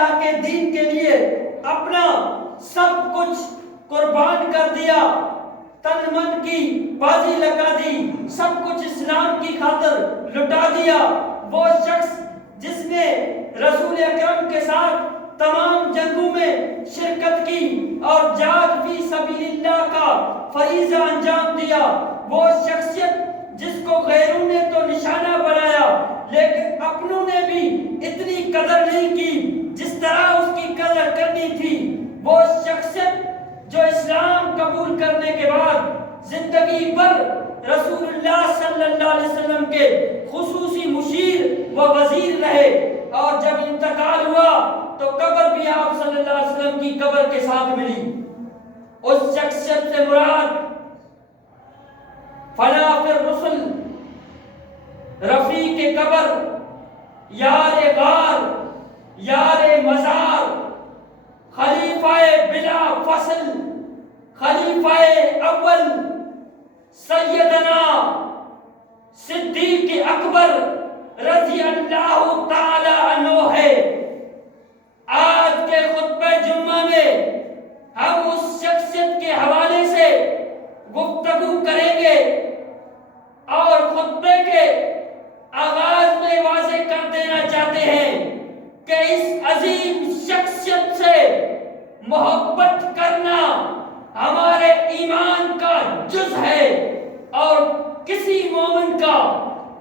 اللہ کے دین کے لیے اپنا سب کچھ قربان کر دیا، تن من کی بازی لگا دی، سب کچھ اسلام کی خاطر لٹا دیا، وہ شخص جس نے رسول اکرم کے ساتھ تمام جنگوں میں شرکت کی اور جہاد فی سبیل اللہ کا فریضہ انجام دیا، وہ شخصیت جس کو غیروں نے تو نشانہ بنایا لیکن اپنوں نے بھی اتنی قدر نہیں کی جس طرح اس کی قدر کرنی تھی، وہ شخصیت جو اسلام قبول کرنے کے بعد زندگی بھر رسول اللہ صلی اللہ علیہ وسلم کے خصوصی مشیر و وزیر رہے، اور جب انتقال ہوا تو قبر بھی آپ صلی اللہ علیہ وسلم کی قبر کے ساتھ ملی۔ اس شخصیت سے مراد فنا فی الرسل، رفیق قبر، یار غار، یار مزار، خلیفہ بلا فصل، خلیفہ اول سیدنا صدیق اکبر رضی اللہ تعالی عنہ ہے۔ آج کے خطبہ جمعہ میں ہم اس شخصیت کے حوالے سے گفتگو کریں گے اور خطبے کے آغاز میں واضح کر دینا چاہتے ہیں کہ اس عظیم شخصیت سے محبت کرنا ہمارے ایمان کا جز ہے، اور کسی مومن کا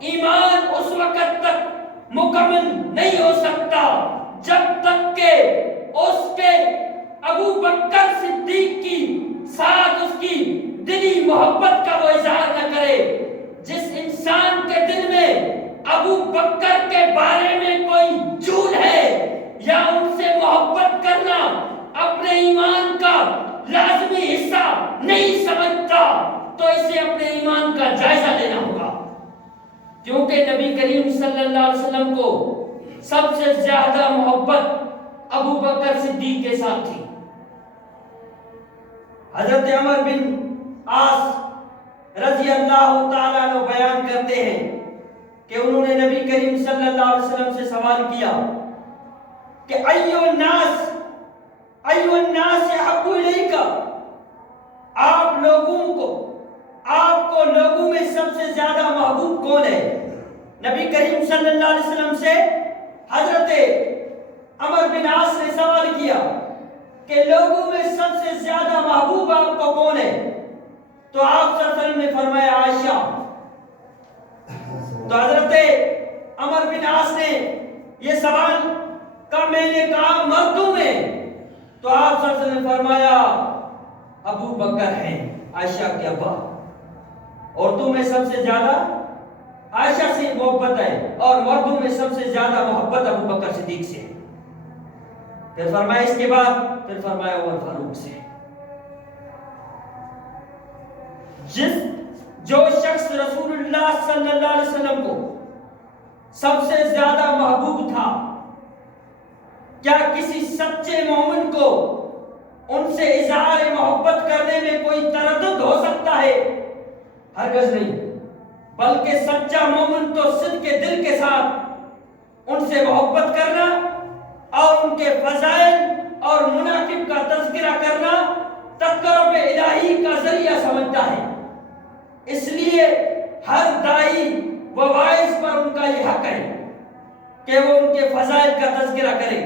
ایمان اس وقت تک مکمل نہیں ہو سکتا جب تک کہ اس کے ابو بکر صدیق کی ساتھ اس کی دلی محبت کا وہ اظہار نہ کرے۔ جس انسان کے دل میں ابو بکر کے بارے میں کوئی جھوٹ ہے یا ان سے محبت کرنا اپنے ایمان کا لازمی حصہ نہیں سمجھتا تو اسے اپنے ایمان کا جائزہ لینا ہوگا، کیونکہ نبی کریم صلی اللہ علیہ وسلم کو سب سے زیادہ محبت ابو بکر صدیق کے ساتھ تھی۔ حضرت عمر بن عاص رضی اللہ تعالیٰ عنہ بیان کرتے ہیں کہ انہوں نے نبی کریم صلی اللہ علیہ وسلم سے سوال کیا کہ ایو الناس احب الیک، آپ کو لوگوں میں سب سے زیادہ محبوب کون ہے؟ نبی کریم صلی اللہ علیہ وسلم سے حضرت عمر بن عاص نے سوال کیا کہ لوگوں میں سب سے زیادہ محبوب آپ کو کون ہے؟ تو آپ صلی اللہ علیہ وسلم نے فرمایا عائشہ۔ تو حضرت عمر بن عاص نے یہ سوال کا میں نے کہا مردوں میں، تو آپ صلی اللہ علیہ وسلم نے فرمایا ابو بکر ہیں، عائشہ کے ابا۔ عورتوں میں سب سے زیادہ عائشہ سے محبت ہے اور مردوں میں سب سے زیادہ محبت ابو بکر صدیق سے ہے۔ پھر فرمایا اس کے بعد پھر فرمایا عمر فاروق سے۔ جو شخص رسول اللہ صلی اللہ علیہ وسلم کو سب سے زیادہ محبوب تھا، کیا کسی سچے مومن کو ان سے اظہار محبت کرنے میں کوئی تردد ہو سکتا ہے؟ ہرگز نہیں، بلکہ سچا مومن تو صدق کے دل کے ساتھ ان سے محبت کرنا اور ان کے فضائل اور مناقب کا تذکرہ کرنا تقرب الہی کا ذریعہ سمجھتا ہے۔ اس لیے ہر داعی و واعظ پر ان کا یہ حق ہے کہ وہ ان کے فضائل کا تذکرہ کرے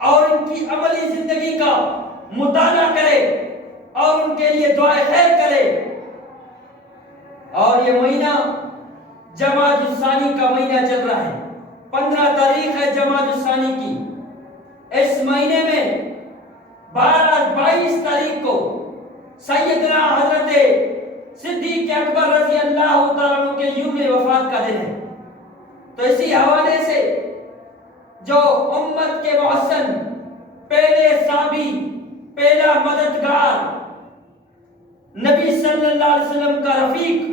اور ان کی عملی زندگی کا مطالعہ کرے اور ان کے لیے دعائے خیر کرے۔ اور یہ مہینہ جمادی الثانی کا مہینہ چل رہا ہے، 15 تاریخ ہے جمادی الثانی کی۔ اس مہینے میں 22 تاریخ کو سیدنا حضرت صدیق اکبر رضی اللہ تعالیٰ عنہ کے یوم وفات کا دن ہے۔ تو اسی حوالے سے جو امت کے محسن، پہلے صحابی، پہلا مددگار، نبی صلی اللہ علیہ وسلم کا رفیق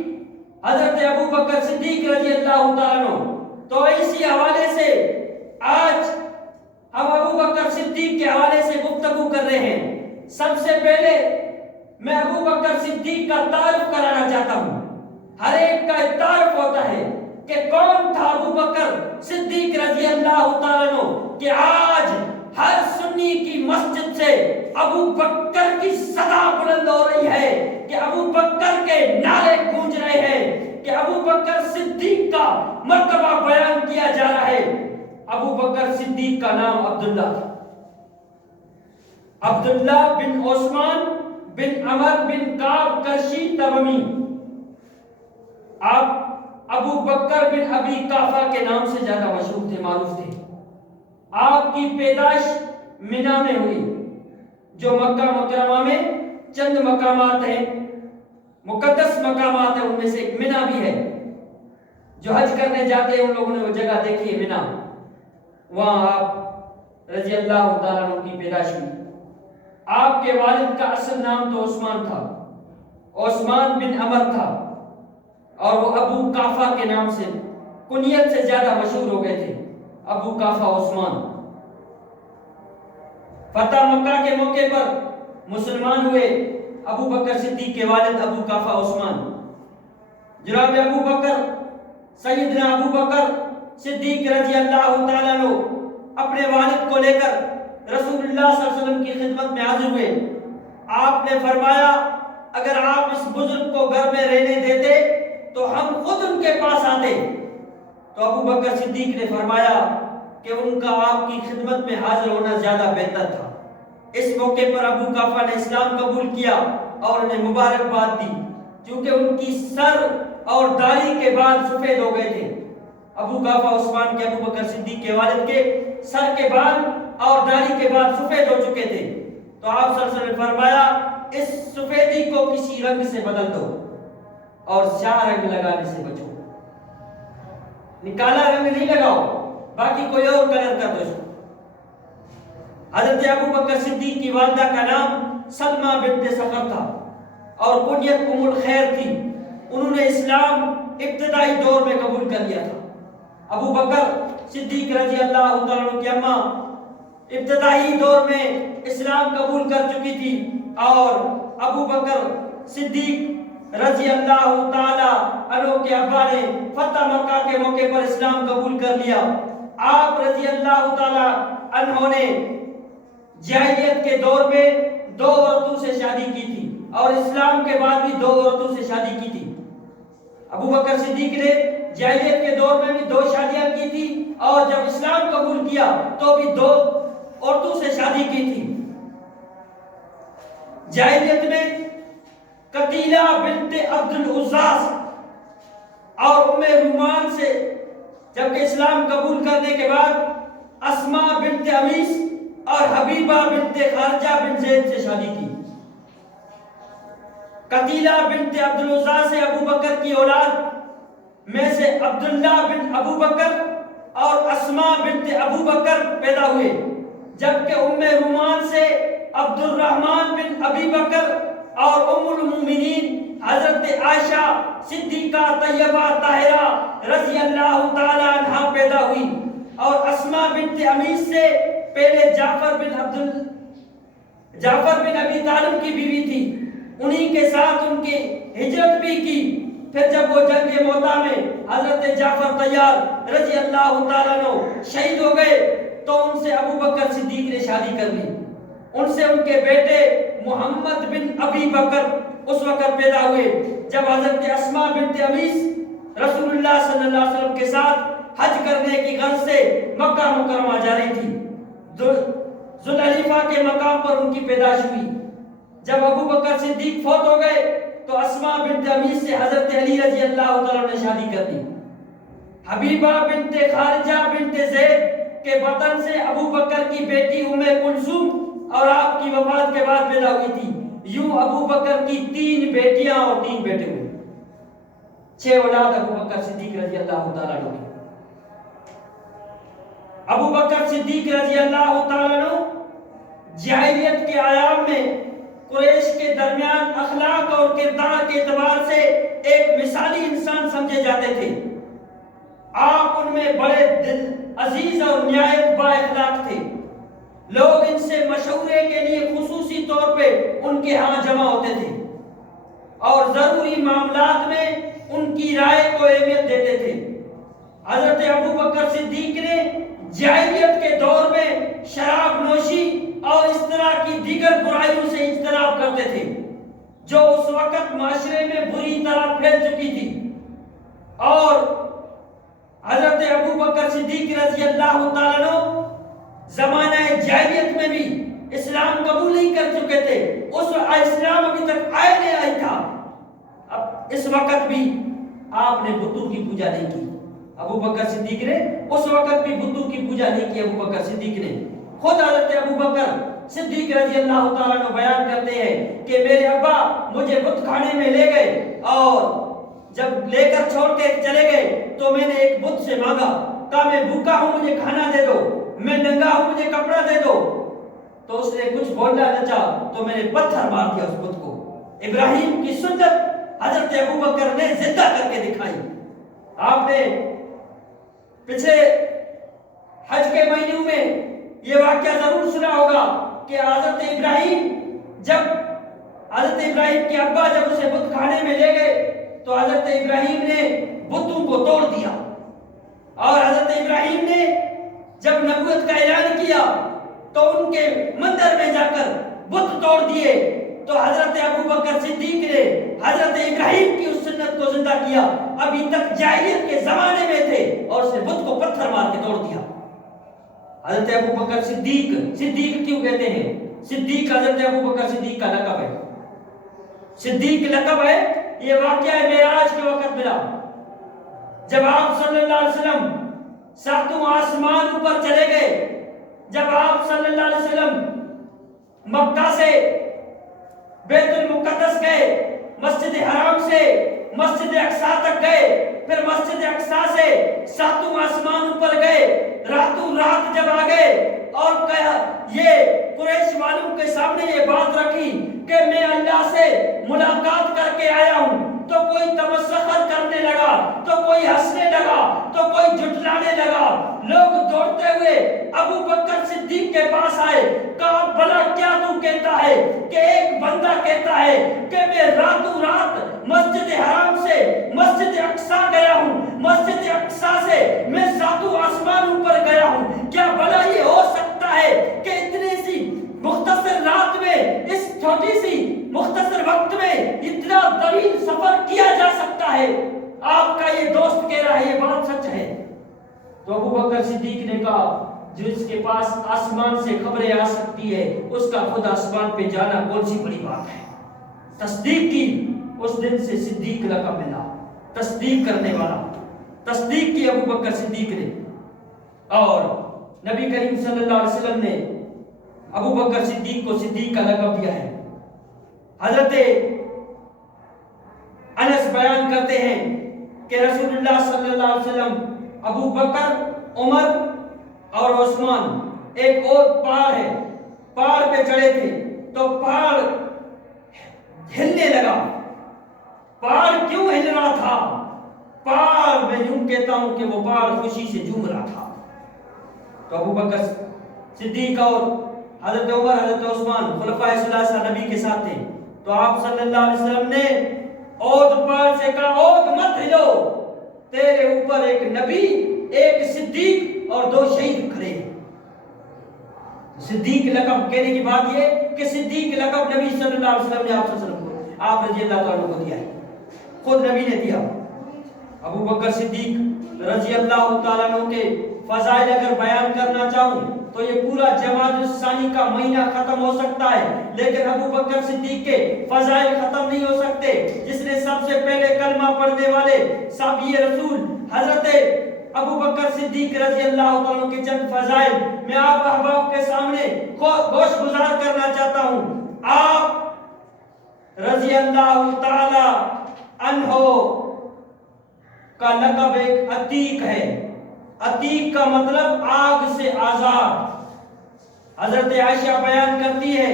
حضرت ابو بکر صدیق رضی اللہ تعالیٰ عنہ، تو اسی حوالے سے آج ہم ابو بکر صدیق کے حوالے سے گفتگو کر رہے ہیں۔ سب سے پہلے میں ابو بکر صدیق کا تعارف کرانا چاہتا ہوں۔ ہر ایک کا تعارف ہوتا ہے کہ کون تھا ابو بکر صدیق رضی اللہ تعالیٰ عنہ، کہ آج ابو بکر کی صدا بلند ہو رہی ہے کہ ابو بکر کے نعرے گونج رہے ہیں کہ ابو بکر صدیق کا مرتبہ بیان کیا جا رہا ہے. ابو بکر صدیق کا نام عبداللہ تھا. عبداللہ بن عثمان بن عمر بن کعب قرشی تممی. آپ ابو بکر بن ابی قحافہ کے نام سے زیادہ مشہور تھے، معروف تھے. آپ کی پیدائش منا میں ہوئی، جو مکہ مکرمہ میں چند مقامات ہیں، مقدس مقامات ہیں، ان میں سے ایک منا بھی ہے. جو حج کرنے جاتے ہیں ان لوگوں نے وہ جگہ دیکھی ہے منا، وہاں آپ رضی اللہ تعالیٰ عنہ کی پیدائش ہوئی. آپ کے والد کا اصل نام تو عثمان تھا، عثمان بن عمر تھا، اور وہ ابو قحافہ کے نام سے کنیت سے زیادہ مشہور ہو گئے تھے. ابو قحافہ عثمان فتح مکہ کے موقع پر مسلمان ہوئے. ابو بکر صدیق کے والد ابو قحافہ عثمان. جناب ابو بکر سیدنا ابو بکر صدیق رضی اللہ تعالیٰ عنہ اپنے والد کو لے کر رسول اللہ صلی اللہ علیہ وسلم کی خدمت میں حاضر ہوئے. آپ نے فرمایا اگر آپ اس بزرگ کو گھر میں رہنے دیتے تو ہم خود ان کے پاس آتے. تو ابو بکر صدیق نے فرمایا کہ ان کا آپ کی خدمت میں حاضر ہونا زیادہ بہتر تھا. اس موقع پر ابو قحافہ نے اسلام قبول کیا اور انہیں مبارکباد دی، کیونکہ ان کی سر اور داڑھی کے بال سفید ہو گئے تھے. ابو قحافہ عثمان کے ابو بکر صدیق کے والد کے سر کے بال اور داڑھی کے بال سفید ہو چکے تھے. تو آپ صلی اللہ علیہ وسلم نے فرمایا اس سفیدی کو کسی رنگ سے بدل دو اور سیاہ رنگ لگانے سے بچو. کالا رنگ نہیں لگاؤ، باقی کوئی اور کلر کر دو. حضرت ابو بکر صدیق کی والدہ کا نام سلمہ بنت صخر تھا اور کنیت ام الخیر تھی. انہوں نے اسلام ابتدائی دور میں قبول کر لیا تھا. ابو بکر صدیق رضی اللہ تعالیٰ عنہ کی اماں ابتدائی دور میں اسلام قبول کر چکی تھی اور ابو بکر صدیق رضی اللہ تعالیٰ عنہ کے ابا نے فتح مکہ کے موقع پر اسلام قبول کر لیا. آپ رضی اللہ تعالیٰ عنہ نے جاہلیت کے دور میں 2 عورتوں سے شادی کی تھی اور اسلام کے بعد بھی 2 عورتوں سے شادی کی تھی. ابو بکر صدیق نے جاہلیت کے دور میں بھی 2 شادیاں کی تھی اور جب اسلام قبول کیا تو بھی 2 عورتوں سے شادی کی تھی. جاہلیت میں قتیلہ بنت عبد العزاز اور ام رومان سے، جبکہ اسلام قبول کرنے کے بعد اسماء بنت امیس اور حبیبہ بنت خارجہ بن زید سے شادی کی. قتیلہ بنت عبد العزاز سے ابو بکر کی اولاد میں سے عبداللہ بن ابو بکر اور اسماء بنت ابو بکر پیدا ہوئے، جبکہ ام رومان سے عبد الرحمن بن ابی بکر اور ام المومنین حضرت عائشہ صدیقہ طیبہ طاہرہ رضی اللہ تعالی عنہا پیدا ہوئی. اور اسماء بنت امیس سے پہلے جعفر بن ابی طالب کی بیوی تھی، انہی کے ساتھ ان کی ہجرت بھی کی. پھر جب وہ جنگ موتا میں حضرت جعفر طیار رضی اللہ تعالیٰ عنہ شہید ہو گئے تو ان سے ابو بکر صدیق نے شادی کر لی. ان سے ان کے بیٹے محمد بن ابی بکر اس وقت پیدا ہوئے جب حضرت اسماء بنت امیس رسول اللہ صلی اللہ علیہ وسلم کے ساتھ حج کرنے کی غرض سے مکہ مکرمہ جا رہی تھی. ذوالحلیفہ کے مقام پر ان کی پیدائش ہوئی. جب ابو بکر صدیق فوت ہو گئے تو اسماء بنت امیس سے حضرت علی رضی اللہ تعالیٰ نے شادی کر لی. حبیبہ بنت خارجہ بنت زید کے بطن سے ابو بکر کی بیٹی ام کلثوم اور آپ کی وفات کے بعد پیدا ہوئی تھی. یوں ابو بکر کی 3 بیٹیاں اور 3 بیٹے ہوئے. 6 اولاد ابو بکر صدیق رضی اللہ تعالیٰ عنہ. ابو بکر صدیق رضی اللہ تعالیٰ عنہ جاہلیت کے ایام میں قریش کے درمیان اخلاق اور کردار کے اعتبار سے ایک مثالی انسان سمجھے جاتے تھے. آپ ان میں بڑے دل عزیز اور نہایت با اخلاق تھے. لوگ ان سے مشورے کے لیے خصوصی طور پہ ان کے ہاں جمع ہوتے تھے اور ضروری معاملات میں ان کی رائے کو اہمیت دیتے تھے. حضرت ابو بکر صدیق نے جاہلیت کے دور میں شراب نوشی اور اس طرح کی جو اس وقت معاشرے میں بری طرح پھیل چکی تھی، اور حضرت ابو بکر صدیق رضی اللہ تعالیٰ عنہ زمانہ جاہلیت میں بھی اسلام قبول نہیں کر چکے تھے، اس اسلام ابھی تک آیا نہیں آئی تھا۔ اب اس وقت بھی آپ نے بتوں کی پوجا نہیں کی، ابو بکر صدیق نے اس وقت بھی بتوں کی پوجا نہیں کی۔ ابو بکر صدیق نے خود حضرت ابو بکر صدیق رضی اللہ تعالیٰ عنہ بیان کرتے ہیں کہ میرے ابا مجھے بت کھانے میں لے گئے، اور جب لے کر چھوڑ کے چلے گئے تو میں نے ایک بت سے مانگا، کہا میں بھوکا ہوں مجھے کھانا دے دو، میں ننگا ہوں مجھے کپڑا دے دو، تو اس نے کچھ بولنا نہ چاہا تو میں نے پتھر مار دیا اس بت کو۔ ابراہیم کی سنت حضرت ابو بکر نے زندہ کر کے دکھائی۔ آپ نے پچھلے حج کے مہینوں میں یہ واقعہ ضرور سنا ہوگا کہ حضرت ابراہیم کے ابا جب اسے بت کھانے میں لے گئے تو حضرت ابراہیم نے بتوں کو توڑ دیا، اور حضرت ابراہیم نے جب نبوت کا اعلان کیا تو ان کے مندر میں جا کر بت توڑ دیے، تو حضرت ابو بکر صدیق نے حضرت ابراہیم کی اس سنت کو زندہ کیا، ابھی تک جاہلیت کے زمانے میں تھے، اور اس نے بت کو پتھر مار کے توڑ دیا۔ حضرت ابو بکر صدیق کیوں کہتے ہیں؟ صدیق حضرت ابو بکر صدیق کا لقب ہے، صدیق لقب ہے۔ یہ واقعہ معراج کے وقت ملا، جب آپ صلی اللہ علیہ وسلم ساتوں آسمان اوپر چلے گئے، جب آپ صلی اللہ علیہ وسلم مکہ سے بیت المقدس گئے، مسجد حرام سے مسجد اقصی تک گئے، پھر مسجد اقصی سے ساتوں آسمان اوپر گئے، راتوں رات جب آ گئے اور یہ قریش والوں کے سامنے یہ بات رکھی کہ میں اللہ سے ملاقات کر کے آیا ہوں، تو کوئی تمسخر کرنے لگا، تو کوئی ہنسنے لگا، تو کوئی جھٹلانے لگا۔ لوگ دوڑتے ہوئے ابو بکر صدیق کے پاس آئے، کہا بھلا کیا تو کہتا ہے کہ ایک بندہ کہتا ہے کہ میں راتوں رات مسجد حرام سے مسجد اقصی گیا ہوں، مسجد اقصی سے میں ساتوں آسمان اوپر گیا ہوں، کیا بھلا یہ ہو سکتا ہے کہ اتنی سی مختصر رات میں، اس چھوٹی سی مختصر وقت میں اتنا طویل سفر کیا جا سکتا ہے؟ آپ کا یہ دوست کہہ رہا ہے یہ بات سچ ہے۔ تو ابو بکر صدیق نے کہا جس کے پاس آسمان سے خبریں آ سکتی ہے اس کا خود آسمان پہ جانا کون سی بڑی بات ہے؟ تصدیق کی، اس دن سے صدیق لقب ملا، تصدیق کرنے والا، تصدیق کی ابو بکر صدیق نے۔ اور نبی کریم صلی اللہ علیہ وسلم نے ابو بکر صدیق کو صدیق کا لقب دیا ہے۔ حضرت انس بیان کرتے ہیں کہ رسول اللہ صلی اللہ علیہ وسلم ابو بکر، عمر اور عثمان ایک اور پہاڑ ہے، پہاڑ پہ چڑھے تھے تو پہاڑ ہلنے لگا۔ پہاڑ کیوں ہل رہا تھا؟ پہاڑ میں یوں کہتا ہوں کہ وہ پہاڑ خوشی سے جھوم رہا تھا۔ تو ابو بکر صدیق اور حضرت عمر، حضرت عثمان خلفائے ثلاثہ نبی کے ساتھ تھے، تو آپ صلی اللہ علیہ وسلم نے عود پہاڑ سے کہا عود مت ہلو، تیرے اوپر ایک نبی، ایک صدیق اور دو شہید کھڑے ہیں۔ صدیق لقب کہنے کی بات یہ کہ صدیق لقب نبی صلی اللہ علیہ وسلم نے آپ صلی اللہ علیہ وسلم کو، آپ رضی اللہ تعالیٰ کو دیا ہے، خود نبی نے دیا۔ ابو بکر صدیق رضی اللہ تعالیٰ عنہ کے فضائل اگر بیان کرنا چاہوں تو یہ پورا جمادی الثانی کا مہینہ ختم ہو سکتا ہے، لیکن ابو بکر صدیق کے فضائل ختم نہیں ہو سکتے۔ جس نے سب سے پہلے کلمہ پڑھنے والے صحابی رسول حضرت ابو بکر صدیق رضی اللہ عنہ کے چند فضائل میں آپ احباب کے سامنے گوش گزار کرنا چاہتا ہوں۔ آپ رضی اللہ تعالی عنہ کا لقب ایک عتیق ہے، عتیق کا مطلب آگ سے آزاد۔ حضرت عائشہ بیان کرتی ہے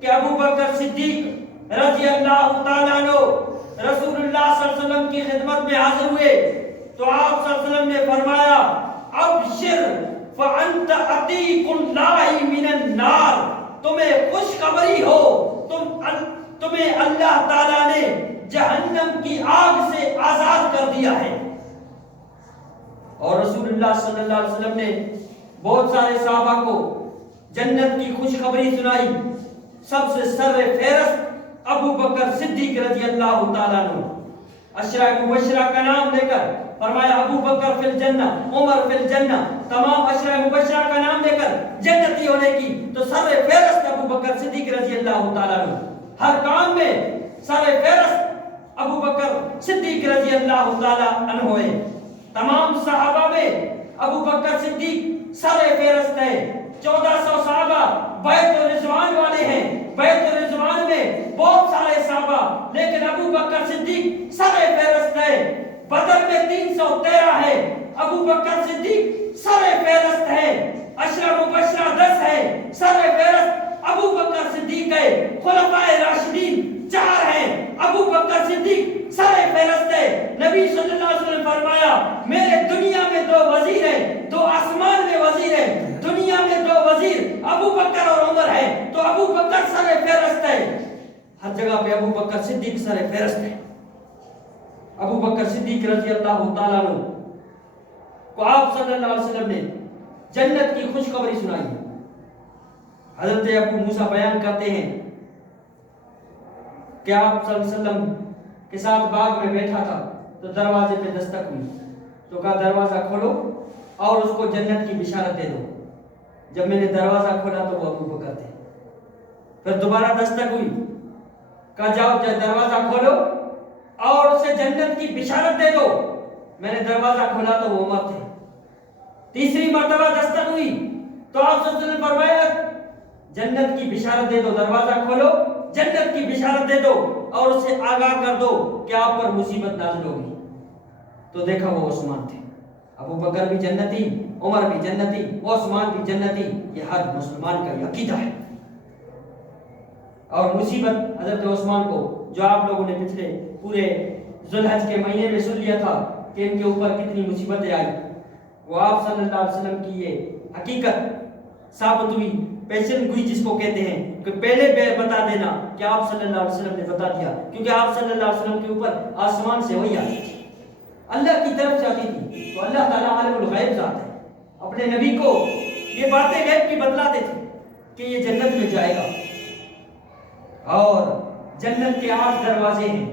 کہ ابو بکر صدیق رضی اللہ تعالیٰ عنہ رسول اللہ صلی اللہ علیہ وسلم کی خدمت میں حاضر ہوئے تو آپ صلی اللہ علیہ وسلم نے فرمایا ابشر فانت عتیق اللہ من النار، تمہیں خوشخبری ہو، تمہیں اللہ تعالیٰ نے جہنم کی آگ سے آزاد کر دیا ہے۔ اور رسول اللہ صلی اللہ علیہ وسلم نے بہت سارے صحابہ کو جنت کی خوشخبری سنائی۔ سب سے سر فہرست ابو بکر صدیق رضی اللہ تعالیٰ عنہ، عشرہ مبشرہ کا نام لے کر فرمایا ابو بکر فی الجنہ، عمر فی الجنہ، تمام عشرہ مبشرہ کا نام لے کر جنتی ہونے کی تو سر فہرست ابو بکر صدیق رضی اللہ تعالیٰ عنہ، ہر کام میں سر فہرست ابو بکر صدیق رضی اللہ تعالیٰ عنہ ہے۔ تمام صحابہ میں ابو بکر صدیق سر فہرست ہے۔ 1400 صحابہ بیعت رضوان والے ہیں، بیعت رضوان میں بہت سارے صحابہ، لیکن ابو بکر صدیق سر فہرست ہے۔ بدر میں 313 ہے، ابو بکر صدیق سر فہرست ہے۔ عشرہ مبشرہ 10 ہے، سر فہرست ابو بکر صدیق ہے۔ خلفائے راشدین 4 ہیں، ابو بکر صدیق سر فہرست ہے۔ نبی صلی اللہ علیہ وسلم فرمایا میرے دنیا میں 2 وزیر ہیں، 2 آسمان میں وزیر ہیں، دنیا میں 2 وزیر ابو بکر اور عمر ہے، تو ابو بکر سر فہرست ہے۔ ہر جگہ پہ ابو بکر صدیق سر فہرست ہے۔ ابو بکر صدیق رضی اللہ تعالیٰ عنہ کو آپ صلی اللہ علیہ وسلم نے جنت کی خوشخبری سنائی۔ حضرت ابو موسیٰ بیان کرتے ہیں کہ آپ صلی اللہ علیہ وسلم کے ساتھ باغ میں بیٹھا تھا تو دروازے پہ دستک ہوئی، تو کہا دروازہ کھولو اور اس کو جنت کی بشارت دے دو۔ جب میں نے دروازہ کھولا تو وہ ابو بکر تھے۔ پھر دوبارہ دستک ہوئی، کہا جاؤ دروازہ کھولو اور اسے جنت کی بشارت دے دو۔ میں نے دروازہ کھولا تو وہ عمر تھے۔ تیسری مرتبہ دستک ہوئی تو آپ صلی اللہ علیہ وسلم نے فرمایا جنت کی بشارت دے دو، دروازہ کھولو جنت کی بشارت دے دو اور اسے آگاہ کر دو کہ آپ پر مصیبت نازل ہوگی۔ تو دیکھا وہ عثمان تھے۔ ابو بکر بھی جنتی، عمر بھی جنتی، عثمان بھی جنتی، یہ ہر مسلمان کا عقیدہ ہے۔ اور مصیبت حضرت عثمان کو جو آپ لوگوں نے پچھلے پورے ذوالحج کے مہینے میں سن لیا تھا کہ ان کے اوپر کتنی مصیبتیں آئی، وہ آپ صلی اللہ علیہ وسلم کی یہ حقیقت ثابت ہوئی، پیشن گوئی جس کو کہتے ہیں کہ پہلے بتا دینا کہ آپ صلی اللہ علیہ وسلم نے بتا دیا، کیونکہ آپ صلی اللہ علیہ وسلم کے اوپر آسمان سے وحی آتی تھی، اللہ کی طرف سے آتی تھی۔ تو اللہ تعالیٰ عالم الغیب ذات ہے، اپنے نبی کو یہ باتیں غیب کی بتلاتے تھے کہ یہ جنت میں جائے گا، اور جنت کے 8 دروازے ہیں۔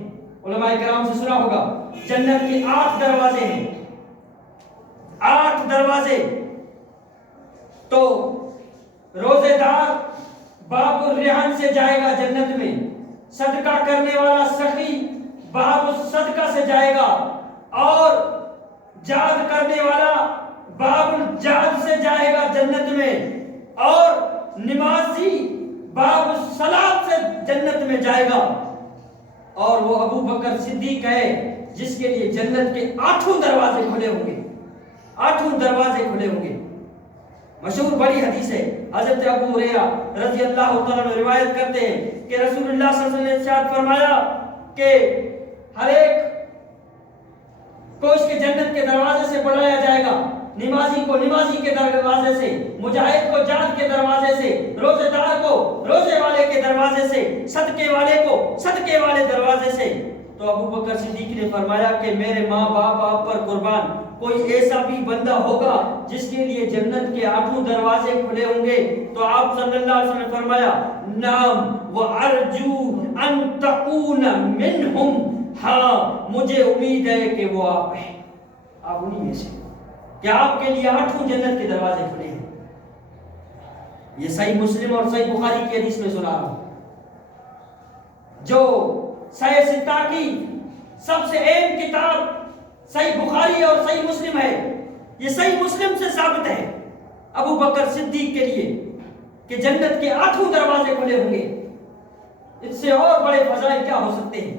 علماء کرام سے سنا ہوگا جنت کے 8 دروازے ہیں، 8 دروازے۔ تو روزے دار باب الریحان سے جائے گا جنت میں، صدقہ کرنے والا سخی باب الصدقہ سے جائے گا، اور جاد کرنے والا باب الجاد سے جائے گا جنت میں، اور نمازی باب الصلاۃ سے جنت میں جائے گا۔ اور وہ ابو بکر صدیق ہے جس کے لیے جنت کے 8 دروازے کھلے ہوں گے، 8 دروازے کھلے ہوں گے۔ مشہور بڑی حدیث ہے، حضرت ابو ہریرہ رضی اللہ تعالیٰ عنہ روایت کرتے ہیں کہ رسول اللہ صلی اللہ علیہ وسلم نے ارشاد فرمایا کہ ہر ایک کو اس کے جنت کے دروازے سے بلایا جائے گا، نمازی کو نمازی کے دروازے سے، مجاہد کو جہاد کے دروازے سے، روزے دار کو روزے والے کے دروازے سے، صدقے والے کو صدقے والے دروازے سے۔ تو ابو بکر صدیق نے فرمایا کہ میرے ماں باپ آپ پر قربان، کوئی ایسا بھی بندہ ہوگا جس کے لیے جنت کے 8 دروازے کھلے ہوں گے؟ تو آپ صلی اللہ علیہ وسلم نے فرمایا نعم وارجو ان تکون منہم، ہاں مجھے امید ہے کہ وہ آپ ہیں، آپ انہی میں سے، کہ آپ کے لیے 8 جنت کے دروازے کھلے ہیں۔ یہ صحیح مسلم اور صحیح بخاری کی حدیث میں سنا رہا ہوں، جو صحیح ستہ کی سب سے اہم کتاب صحیح بخاری اور صحیح مسلم ہے۔ یہ صحیح مسلم سے ثابت ہے ابو بکر صدیق کے لیے کہ جنت کے 8 دروازے کھلے ہوں گے۔ اس سے اور بڑے فضائل کیا ہو سکتے ہیں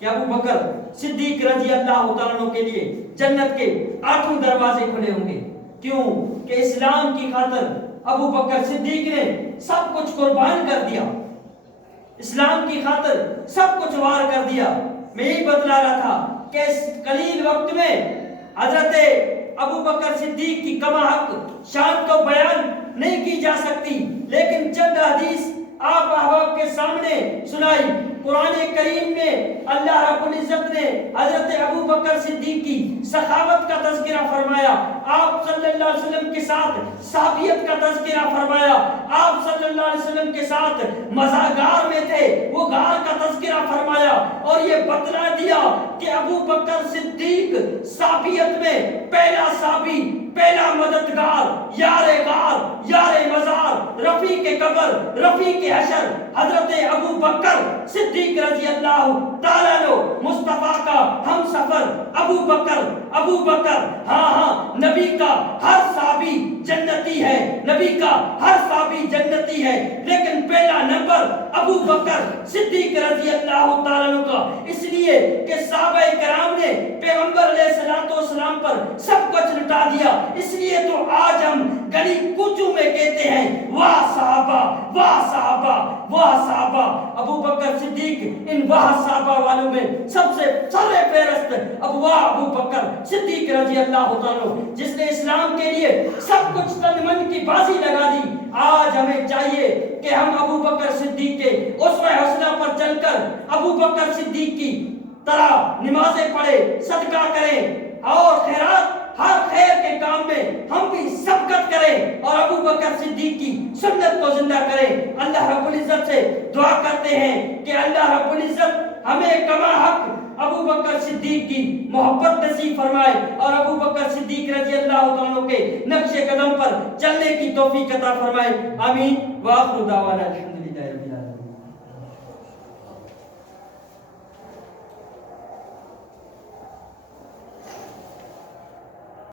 کہ ابو بکر صدیق رضی اللہ تعالیٰ عنہ کے لیے جنت کے 8 دروازے کھلے ہوں گے۔ کیوں کہ اسلام کی خاطر ابو بکر صدیق نے سب کچھ قربان کر دیا، اسلام کی خاطر سب کچھ وار کر دیا۔ میں یہی بتلا رہا تھا کہ اس قلیل وقت میں حضرت ابو بکر صدیق کی کما حق شان کو بیان نہیں کی جا سکتی، لیکن چند حدیث آپ احباب کے سامنے سنائی۔ قرآن کریم میں اللہ رب العزت نے حضرت ابو بکر صدیق کی سخاوت کا تذکرہ فرمایا، آپ صلی اللہ علیہ وسلم کے ساتھ صحابیت کا تذکرہ فرمایا، آپ صلی اللہ اللہ علیہ وسلم کے ساتھ مزاغار میں تھے، وہ غار کا تذکرہ فرمایا اور یہ بتلا دیا کہ ابو بکر صدیق صحابیت میں پہلا صحابی، پہلا مددگار، یار غار، یار مزار، رفیق قبر، رفیق حشر، حضرت ابو بکر صدیق رضی اللہ تعالیٰ عنہ، مصطفیٰ کا ہم سفر ابو بکر، ابو بکر، ہاں نبی کا ہر صحابی جنتی ہے، نبی کا ہر صحابی جنتی ہے، لیکن پہلا نمبر ابو بکر صدیق رضی اللہ تعالیٰ عنہ کا، اس لیے کہ صحابہ کرام نے پیغمبر علیہ السلام پر سب کچھ لٹا دیا، اس لیے تو آج ہم گلی کوچوں میں کہتے ہیں واہ صحابہ، واہ صحابہ، واہ صحابہ۔ ابو بکر صدیق ان واہ صحابہ والوں میں سب سے سر فہرست ابو بکر صدیق رضی اللہ تعالیٰ جس نے اسلام کے لیے سب کچھ تن من کی بازی لگا دی۔ آج ہمیں چاہیے کہ ہم ابو بکر صدیق کے اسوہ حسنہ پر چل کر ابو بکر صدیق کی طرح نمازیں پڑھیں، صدقہ کریں اور خیرات، ہر خیر کے کام میں ہم بھی سبقت کریں اور ابو بکر صدیق کی سنت کو زندہ کریں۔ اللہ رب العزت سے دعا کرتے ہیں کہ اللہ رب العزت ہمیں کما حق ابو بکر صدیق کی محبت نصیب فرمائے اور ابو بکر صدیق رضی اللہ عنہ کے نقش قدم پر چلنے کی توفیق عطا فرمائے۔ آمین۔ وآخر دعوانا الحمد۔